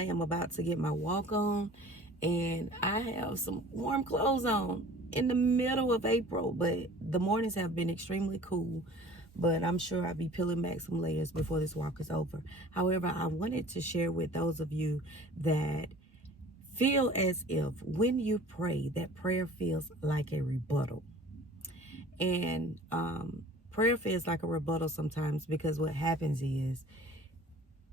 I am about to get my walk on, and I have some warm clothes on in the middle of April, but the mornings have been extremely cool. But I'm sure I'll be peeling back some layers before this walk is over. However, I wanted to share with those of you that feel as if when you pray, that prayer feels like a rebuttal. And prayer feels like a rebuttal sometimes because what happens is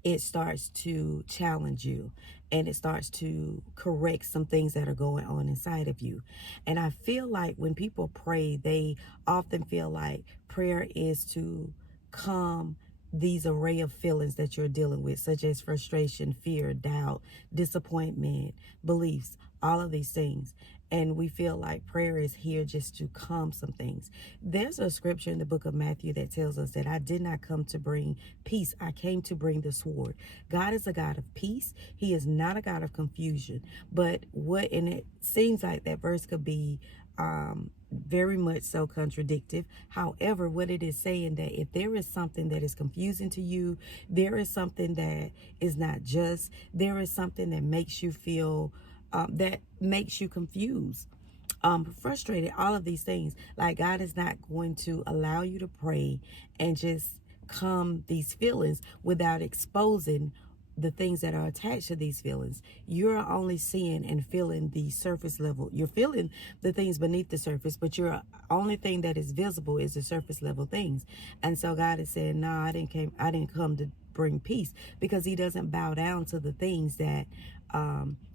it starts to challenge you, and it starts to correct some things that are going on inside of you. And I feel like when people pray, they often feel like prayer is to calm these array of feelings that you're dealing with, such as frustration, fear, doubt, disappointment, beliefs, all of these things. And we feel like prayer is here just to calm some things. There's a scripture in the book of Matthew that tells us that I did not come to bring peace. I came to bring the sword. God is a God of peace. He is not a God of confusion. And it seems like that verse could be very much so contradictive. However, what it is saying that if there is something that is confusing to you, there is something that is not just, there is something that makes you feel that makes you confused, frustrated, all of these things. Like, God is not going to allow you to pray and just calm these feelings without exposing the things that are attached to these feelings. You're only seeing and feeling the surface level. You're feeling the things beneath the surface, but your only thing that is visible is the surface level things. And so God is saying, no, I didn't come to bring peace, because he doesn't bow down to the things that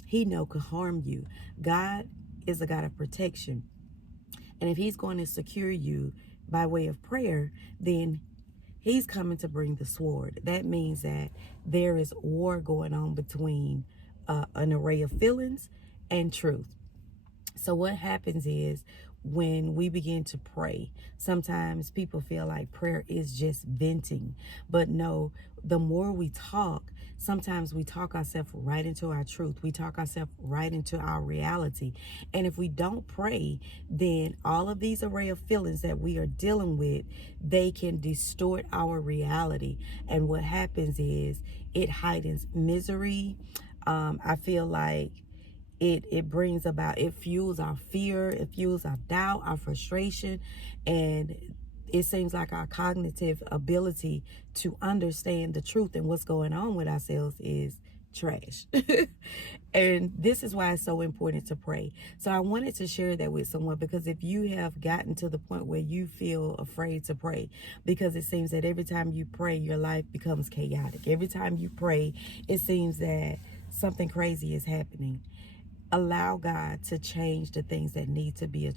he know could harm you. God is a God of protection. And if he's going to secure you by way of prayer, then he's coming to bring the sword. That means that there is war going on between an array of feelings and truth. So what happens is, when we begin to pray, sometimes people feel like prayer is just venting. But no, the more we talk, sometimes we talk ourselves right into our truth. We talk ourselves right into our reality. And if we don't pray, then all of these array of feelings that we are dealing with, they can distort our reality. And what happens is, it heightens misery. I feel like it brings about, it fuels our fear, it fuels our doubt, our frustration, and it seems like our cognitive ability to understand the truth and what's going on with ourselves is trash. And this is why it's so important to pray. So I wanted to share that with someone, because if you have gotten to the point where you feel afraid to pray, because it seems that every time you pray, your life becomes chaotic. Every time you pray, it seems that something crazy is happening. Allow God to change the things that need to be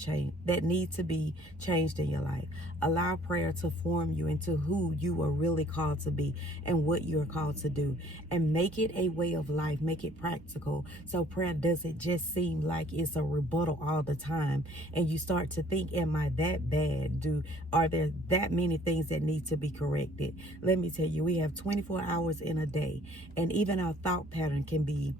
changed in your life. Allow prayer to form you into who you are really called to be and what you're called to do, and make it a way of life. Make it practical, so prayer doesn't just seem like it's a rebuttal all the time, and you start to think, am I that bad? Are there that many things that need to be corrected? Let me tell you, we have 24 hours in a day, and even our thought pattern can be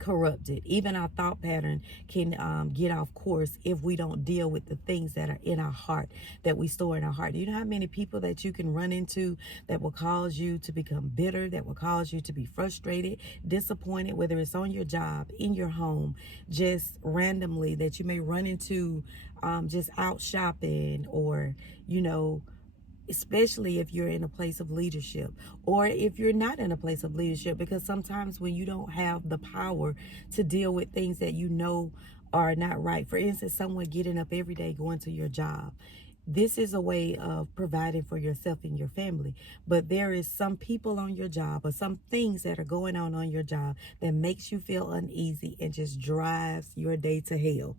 corrupted. Even our thought pattern can get off course if we don't deal with the things that are in our heart, that we store in our heart. Do you know how many people that you can run into that will cause you to become bitter, that will cause you to be frustrated, disappointed, whether it's on your job, in your home, just randomly, that you may run into just out shopping, or especially if you're in a place of leadership, or if you're not in a place of leadership, because sometimes when you don't have the power to deal with things that you know are not right. For instance, someone getting up every day, going to your job. This is a way of providing for yourself and your family. But there is some people on your job, or some things that are going on your job, that makes you feel uneasy and just drives your day to hell.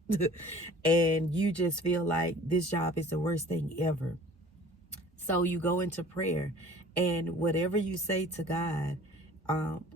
And you just feel like this job is the worst thing ever. So you go into prayer, and whatever you say to God,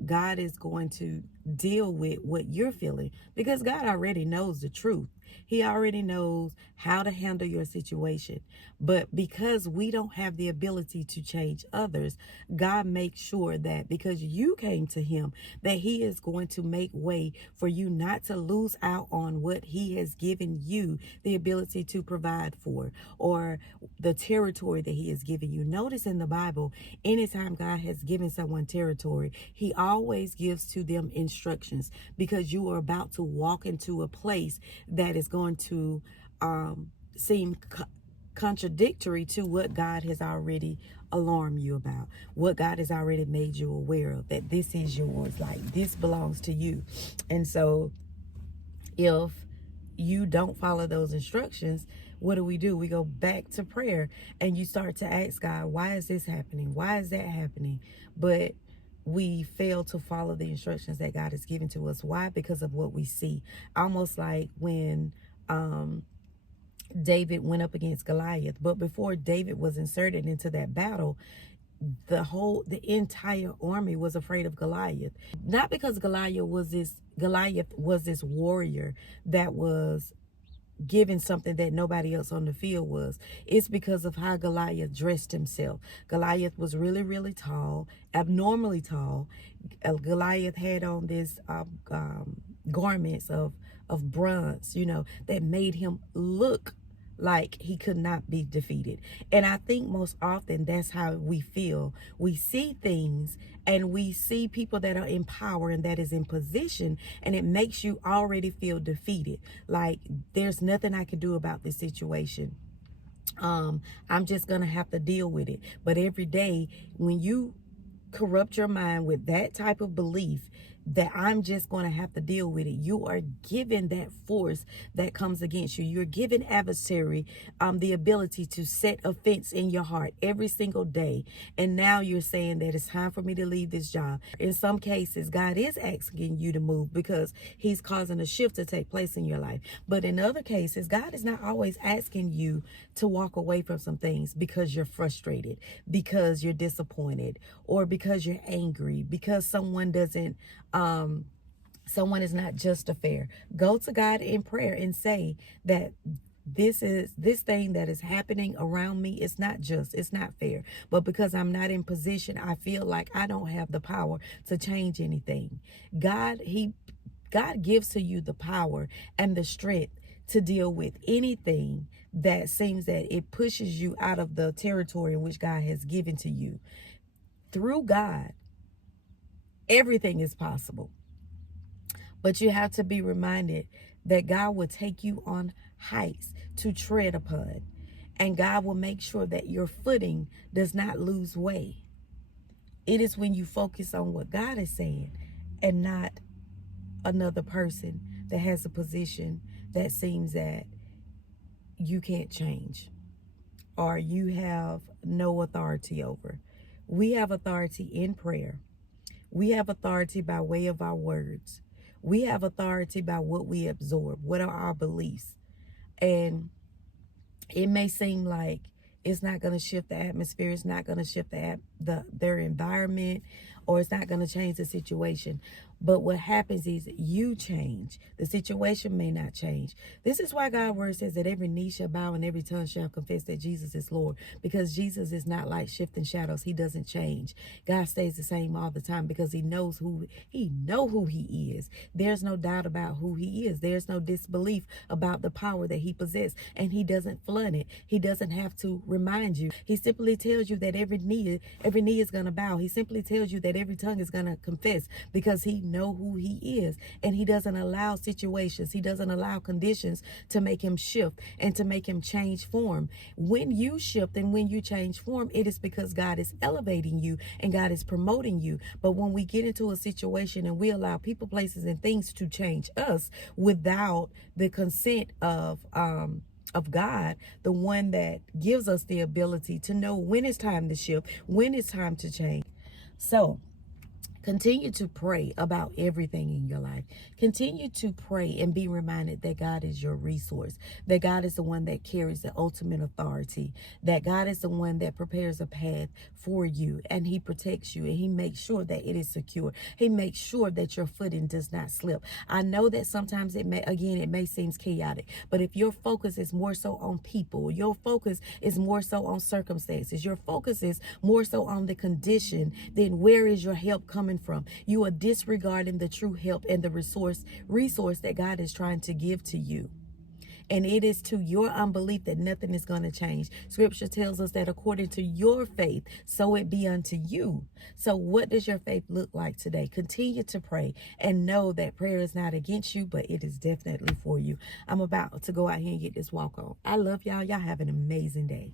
God is going to deal with what you're feeling, because God already knows the truth. He already knows how to handle your situation. But because we don't have the ability to change others, God makes sure that because you came to him, that he is going to make way for you not to lose out on what he has given you the ability to provide for, or the territory that he has given you. Notice in the Bible, anytime God has given someone territory, he always gives to them instructions, because you are about to walk into a place that is going to seem contradictory to what God has already alarmed you about, what God has already made you aware of, that this is yours, like this belongs to you. And so if you don't follow those instructions, what do? We go back to prayer, and you start to ask God, why is this happening? Why is that happening? But we fail to follow the instructions that God has given to us. Why? Because of what we see. Almost like when David went up against Goliath. But before David was inserted into that battle, the entire army was afraid of Goliath. Not because Goliath was this warrior that was given something that nobody else on the field was. It's because of how Goliath dressed himself. Goliath was really, really tall, abnormally tall. Goliath had on this garments of bronze, that made him look like he could not be defeated. And I think most often that's how we feel. We see things, and we see people that are in power and that is in position, and it makes you already feel defeated. Like, there's nothing I can do about this situation. I'm just gonna have to deal with it. But every day, when you corrupt your mind with that type of belief, that I'm just going to have to deal with it, you are given that force that comes against you. You're given adversary the ability to set offense in your heart every single day. And now you're saying that it's time for me to leave this job. In some cases, God is asking you to move because he's causing a shift to take place in your life. But in other cases, God is not always asking you to walk away from some things because you're frustrated, because you're disappointed, or because you're angry, because someone is not just fair. Go to God in prayer and say that this thing that is happening around me, it's not just, it's not fair. But because I'm not in position, I feel like I don't have the power to change anything. God gives to you the power and the strength to deal with anything that seems that it pushes you out of the territory in which God has given to you. Through God, everything is possible. But you have to be reminded that God will take you on heights to tread upon. And God will make sure that your footing does not lose way. It is when you focus on what God is saying and not another person that has a position that seems that you can't change or you have no authority over. We have authority in prayer. We have authority by way of our words. We have authority by what we absorb. What are our beliefs? And it may seem like it's not going to shift the atmosphere. It's not going to shift their environment, or it's not going to change the situation. But what happens is you change. The situation may not change. This is why God's word says that every knee shall bow and every tongue shall confess that Jesus is Lord. Because Jesus is not like shifting shadows. He doesn't change. God stays the same all the time because he knows who he is. There's no doubt about who he is. There's no disbelief about the power that he possesses. And he doesn't flood it. He doesn't have to remind you. He simply tells you that every knee is going to bow. He simply tells you that every tongue is going to confess, because he know who he is. And he doesn't allow situations, he doesn't allow conditions to make him shift and to make him change form. When you shift and when you change form, it is because God is elevating you and God is promoting you. But when we get into a situation and we allow people, places, and things to change us without the consent of God, the one that gives us the ability to know when it's time to shift, when it's time to change. So Continue to pray about everything in your life. Continue to pray and be reminded that God is your resource, that God is the one that carries the ultimate authority, that God is the one that prepares a path for you, and he protects you, and he makes sure that it is secure. He makes sure that your footing does not slip. I know that sometimes it may seem chaotic, but if your focus is more so on people, your focus is more so on circumstances, your focus is more so on the condition, then where is your help coming from? You are disregarding the true help and the resource that God is trying to give to you. And it is to your unbelief that nothing is going to change. Scripture tells us that according to your faith, so it be unto you. So what does your faith look like today? Continue to pray and know that prayer is not against you, but it is definitely for you. I'm about to go out here and get this walk on. I love y'all. Y'all have an amazing day.